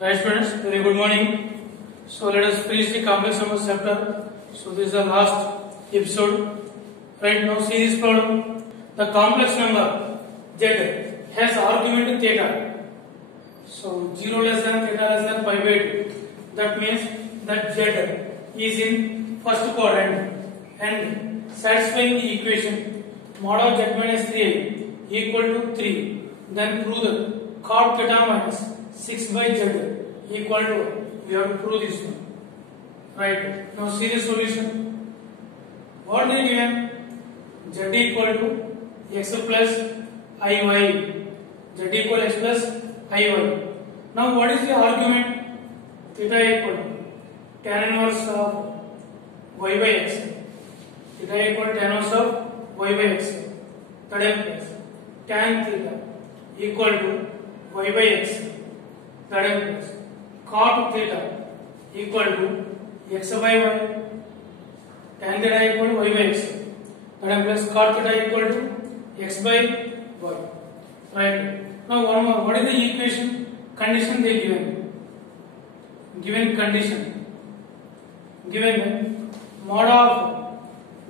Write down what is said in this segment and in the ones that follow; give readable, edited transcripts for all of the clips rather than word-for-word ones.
Right students, very good morning. So let us finish the complex numbers chapter. So this is the last episode. Right now see this problem. The complex number z has argument theta. So 0 less than theta less than pi by 2. That means that z is in first quadrant and satisfying the equation mod of z minus 3i equal to 3. Then prove the cot theta minus 6 by z equal to, we have to prove this one. Right. Now see the solution. What they given? Z equal to x plus iy. Z equal x plus iy. Now what is the argument? Theta equal to tan inverse of y by x. Theta equal to tan inverse of y by x. That implies tan theta equal to y by x. That implies cot theta equal to x by y. Tan theta equal to y by x. That implies cot theta equal to x by y. Right. Now one more. What is the equation? Condition they given. Given condition. Given mod of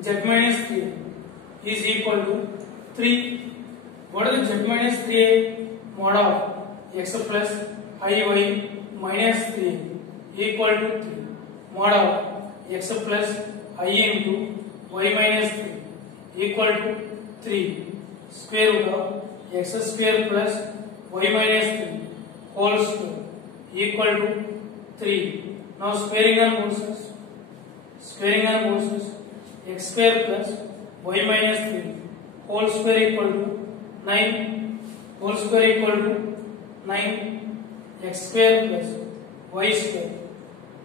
z minus 3 is equal to 3. What is the z minus 3a? Mod of x plus iy minus 3 equal to 3. Mod of x plus I into y minus 3 equal to 3. Square root of x square plus y minus 3 whole square equal to 3. Now squaring on both sides. Squaring on both sides. X square plus y minus 3 whole square equal to 9. Whole square equal to 9. X square plus y square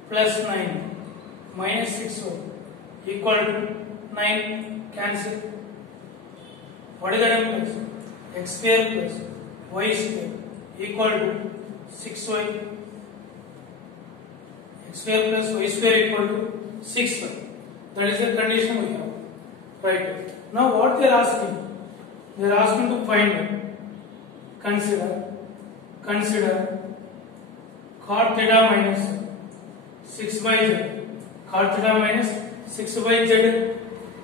plus 9 minus 6y equal to 9. Cancel. What is the difference? X square plus y square equal to 6y. X square plus y square equal to 6y. That is the condition we have. Right. Now what they are asking? They are asking to find. Consider cot theta minus 6 by z. Cot theta minus 6 by z.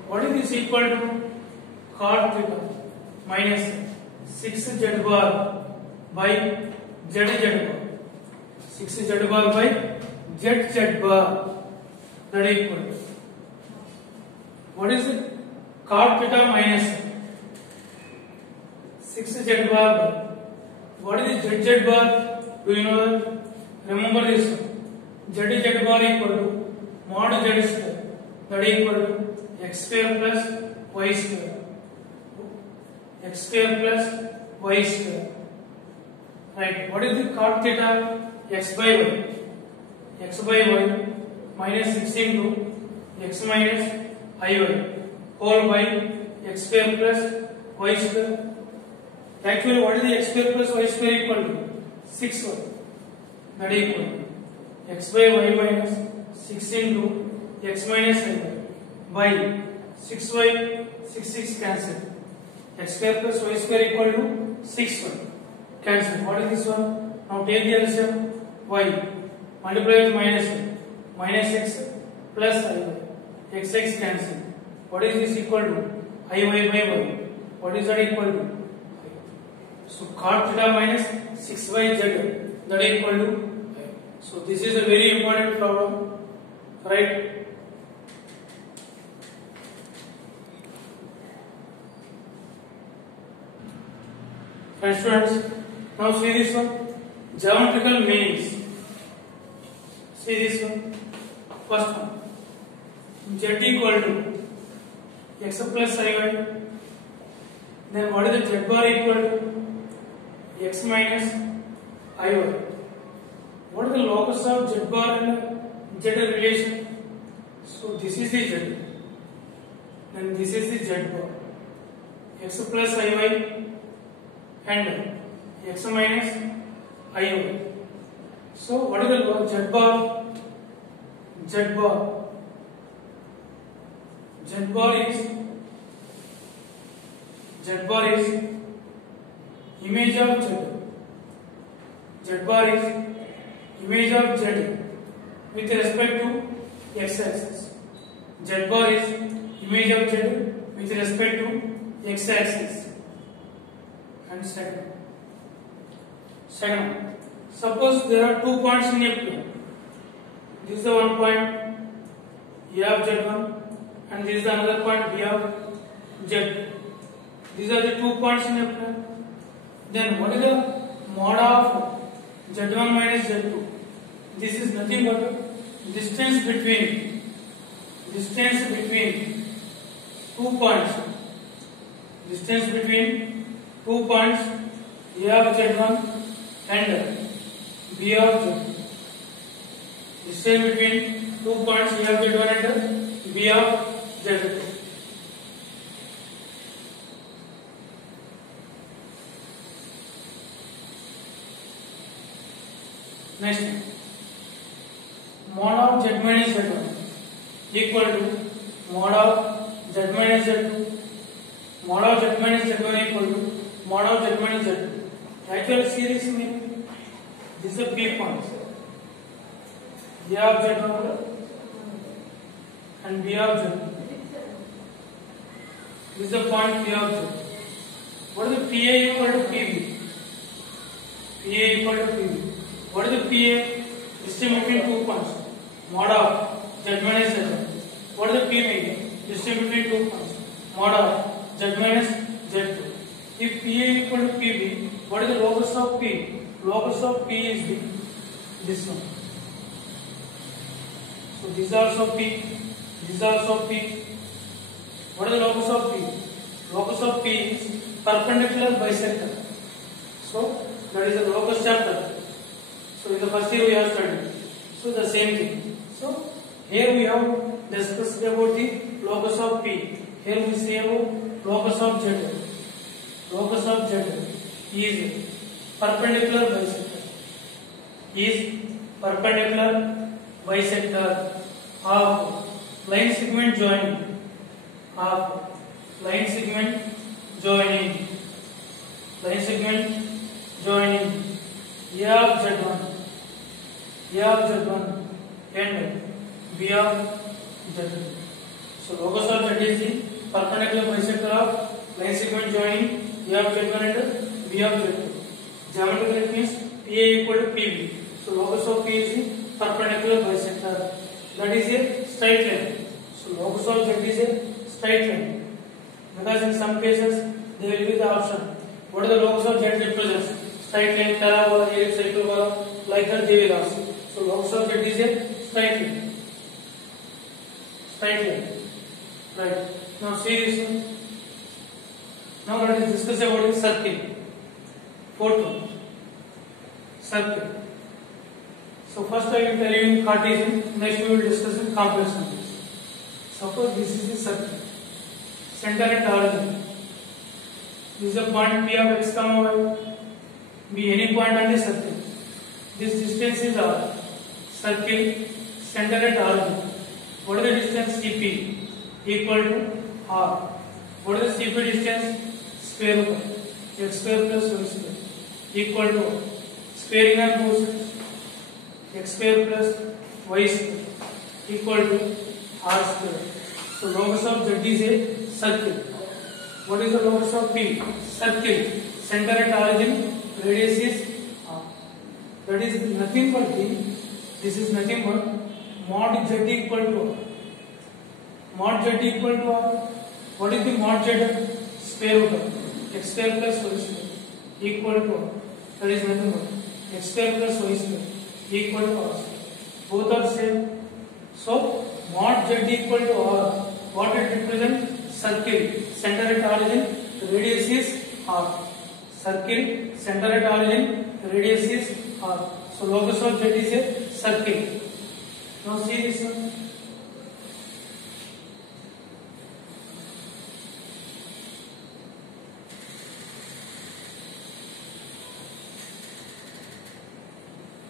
What is this equal to? Cot theta minus 6 z bar by z bar. 6 z bar by z bar. That is equal to. What is it? Cot theta minus 6 z bar by. What is the z bar? Do you know that? Remember this. Z bar equal to mod z square. That is equal to x square plus y square. X square plus y square. Right. What is the cot theta? X by y. X by y minus 6 into x minus iy whole by x square plus y square. Actually, what is the x square plus y square equal to? 6y. That is equal to x by y minus 6 into x minus iy by 6y. 6 cancel. X square plus y square equal to 6y. Cancel. What is this one? Now take the LCM. Y multiply with minus y. Minus x plus iy. X cancel. What is this equal to? Iy by y. What is that equal to? So cot theta minus 6 by z. That is equal to. So this is a very important problem. Right? Right students, now see this one. Geometrical meanings. See this one. First one. Z equal to x plus iy. Then what is the z bar equal to? X minus iy. What is the locus of z bar and z relation? So this is the z. Then this is the z bar. X plus iy and x minus iy. So what is the z bar? Z bar is image of z. Z bar is image of z with respect to x-axis. Z bar is image of z with respect to x-axis. And second, suppose there are 2 points in a plane. This is the one point A of z1 and this is the another point B of z. These are the 2 points in a plane. Then what is the mod of z1 minus z2? This is nothing but distance between 2 points. Distance between 2 points A of z1 and B of z2. Distance between 2 points A of z1 and B of z2. Next, mod of z minus z1 equal to mod of z minus z2. Mod of z minus z1 equal to mod of z minus z2. Actual series में this is a P point. A of z1 and B of z2. This is the point P of z. What is the PA equal to PB? PA equal to PB. What is the PA? Distance between 2 points. Mod of z minus z1. What is the PB? Distance between 2 points. Mod of z minus z2. If PA equal to PB, what is the locus of P? Locus of P is this one. So this is also P. This is also P. What is the locus of P? Locus of P is perpendicular bisector. So that is the locus chapter. So in the first year we have studied. So the same thing. So here we have discussed about the locus of P. Here we say about locus of Z. Locus of Z is perpendicular bisector. Is perpendicular bisector of line segment joining. Of line segment joining. Line segment joining A of Z1. A of Z1 and B of Z2. So locus of Z is the perpendicular bisector of line segment joining A of Z1 and B of Z2. Geometrical means PA equal to PB. So locus of P is the perpendicular bisector. That is a straight line. So locus of Z is a straight line. Because in some cases there will be the option. What is the locus of Z represents? Straight line, parabola, ellipse, hyperbola, like that they will ask. So locus of Z is a straight line. Straight line. Right. Now see this one. Now let us discuss about the circle. Fourth one. Circle. So first I will tell you in Cartesian, next we will discuss in complex numbers. Suppose this is the circle. Center and origin. This is a point P of x comma y. Be any point on the circle. This distance is r. Circle, center at origin. What is the distance CP? Equal to r. What is the CP distance? Square root of x square plus y square. Equal to squaring on both sides. X square plus y square. Equal to r square. So locus of Z is a circle. What is the locus of P? Circle, center at origin. Radius is r. That is nothing but this is nothing but mod z equal to r. Mod z equal to r. What is the mod z? Square root of x square plus y square equal to r. That is nothing but x square plus y square equal to r square. Both are same. So mod z equal to r. What it represents? Circle, center at origin. Radius is r. Circle, center at origin, radius is r. So locus of Z is a circle. Now see this one.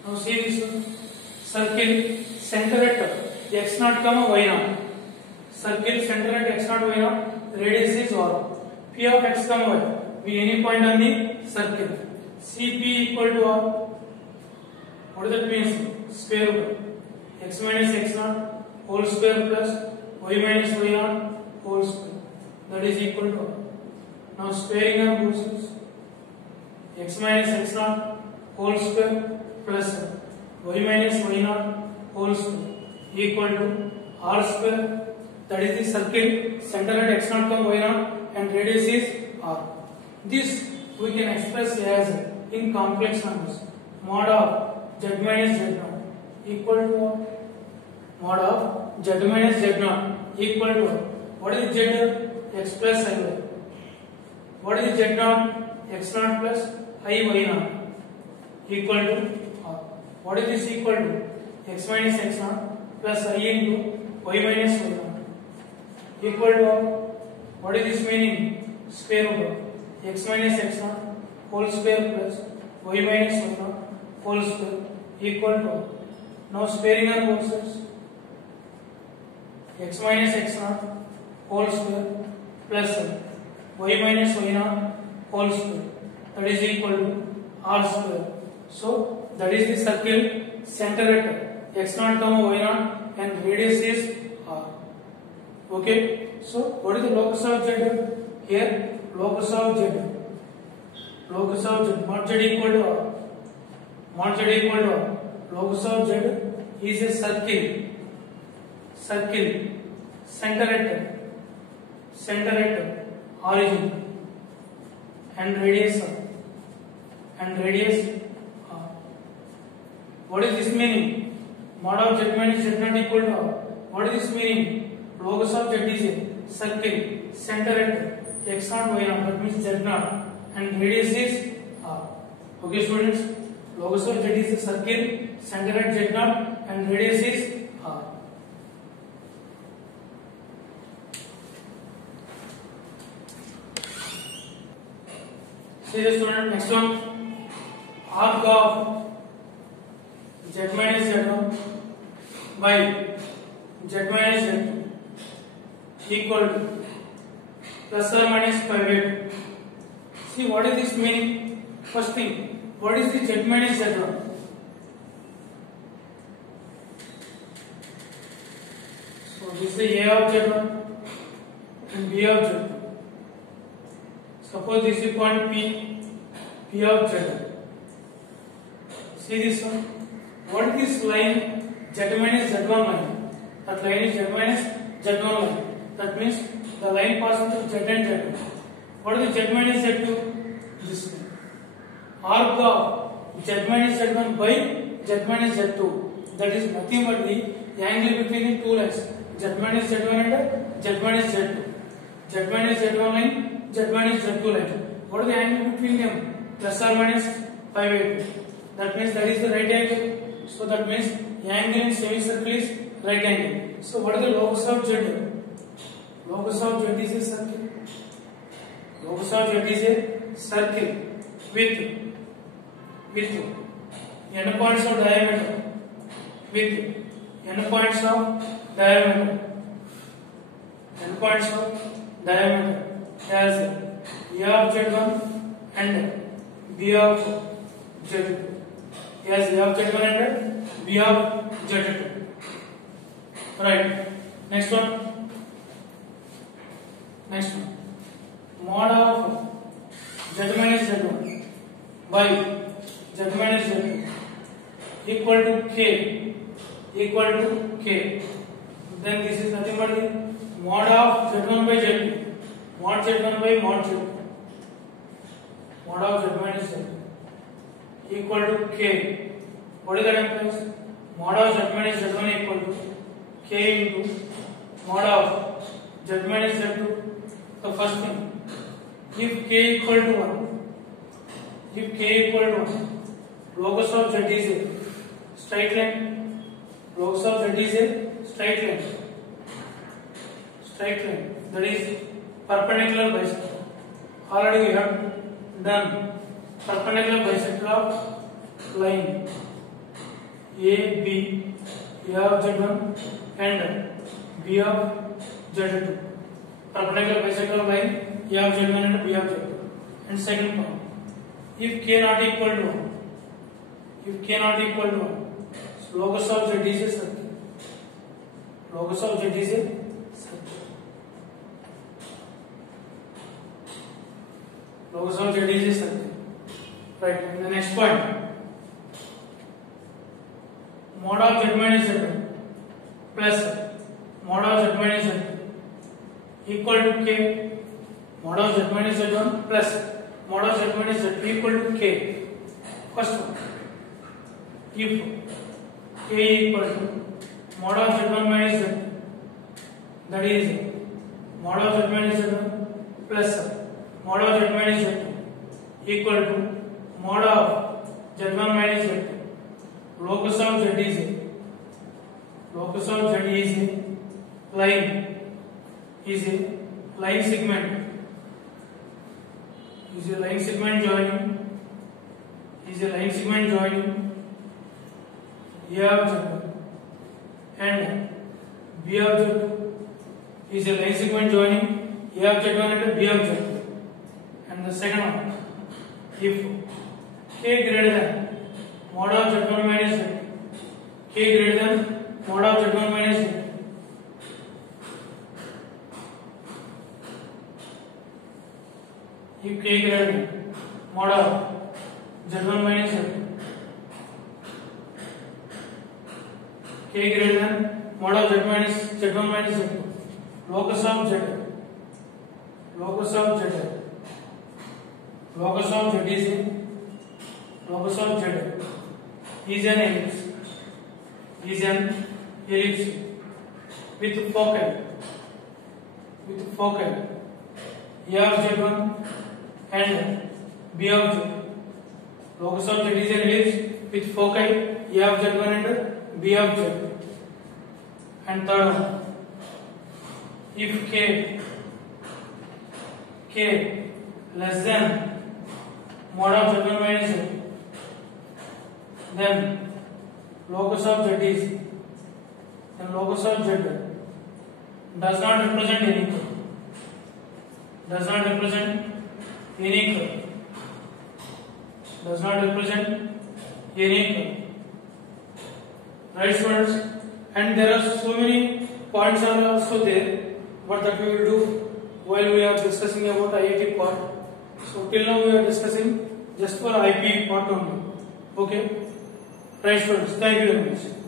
Now see this one. Circle, center at x naught comma y naught. Circle, center at x naught y naught, radius is r. P of x comma y. Be any point on the circle. CP equal to r. What is that means? Square root of x minus x naught whole square plus y minus y naught whole square. That is equal to. Now squaring on both sides. X minus x naught whole square plus y minus y naught whole square equal to r square. That is the circle center at x naught comma y naught and radius is r. This we can express as in complex numbers. Mod of z minus z naught equal to mod of z minus z naught equal to what is z? X plus I y. What is z naught? X naught plus I y naught equal to r. What is this equal to? X minus x naught plus I into y minus y naught equal to what is this meaning? Square root of x minus x naught whole square plus y minus y naught whole square equal to. Now squaring on both sides. X minus x naught whole square plus y minus y naught whole square, that is equal to r square. So that is the circle center at x naught comma y naught and radius is r. Okay, so what is the locus of z here? Locus of z mod z equal to r. Mod z equal to r. Locus of z is a circle center at origin and radius r. What is this meaning? Mod of z minus z naught equal to r. What is this meaning? Locus of z is a circle center at x naught y naught, that means z naught, and radius is r. Okay students, locus of z is a circle center at z naught and radius is r. See the student, next one, arc of z minus z1 by z minus z2 equal to plus or minus 5/8. See what is this meaning? First thing, what is the z minus z1? So this is a of z1 and b of z2. Suppose this is point P of z1. See this one. What is this line? Z minus z1 line. That line is z minus z1 line. That means the line passing through z and z2. What is the z minus z2? This one. Arc of z minus z1 by z minus z2. That is nothing but the angle between the two lines. Z minus z1 and z minus z2. Z minus z1 line, z minus z2 line. What is the angle between them? Plus or minus 5/8. That means that is the right angle. So that means the angle in semicircle is right angle. So what is the locus of z? Locus of z is a circle. Locus of z is a circle with endpoints of diameter. With endpoints of diameter. Endpoints of diameter as a of z1 and b of z2. As a of z1 and b of z2. Right. Next one. Mod of z minus z1 by z minus z2 equal to k. Then this is nothing but the mod of z1 by z2. Mod z1 by mod z2. Mod of z minus z2 equal to k. What is that implies? Mod of z minus z1 equal to k into mod of z minus z2. The first thing, if k equal to 1, locus of z is a straight line. Locus of z is a straight line. That is perpendicular bisector. Already we have done perpendicular bisector of line A of z1 and b of z2. Perpendicular bisector of line A of z1 and b of z2. And second point, if k not equal to 1, if k not equal to 1, so locus of z is a circle. Locus of z is a circle. Locus of z is a circle. Right. And the next point, mod of z minus z1 plus mod of z minus z2 equal to k. Mod of z minus z1 plus mod of z minus z2 equal to k. First one, if k equal to mod of z1 minus z2, that is mod of z minus z1 plus mod of z minus z2 equal to mod of z1 minus z2. Locus of z is a line segment. Is a line segment joining A of z1 and B of z2 is a line segment joining A of z1 and B of z2. And the second one, if k greater than mod of z1 minus z2, k greater than mod of z1 minus z2, if k greater than mod of z1 minus z2, k greater than mod of z1 minus z2, locus of z is an ellipse with foci A of z1 and B of z. Locus of z is an ellipse with foci A of z1 and B of z. And third one, if k less than mod of z1 minus z, then locus of z does not represent any curve. Does not represent any curve. Right, students? And there are so many points are also there, but that we will do while we are discussing about IIT part. So till now we are discussing just for IP part only. Okay? Right, students? Thank you very much.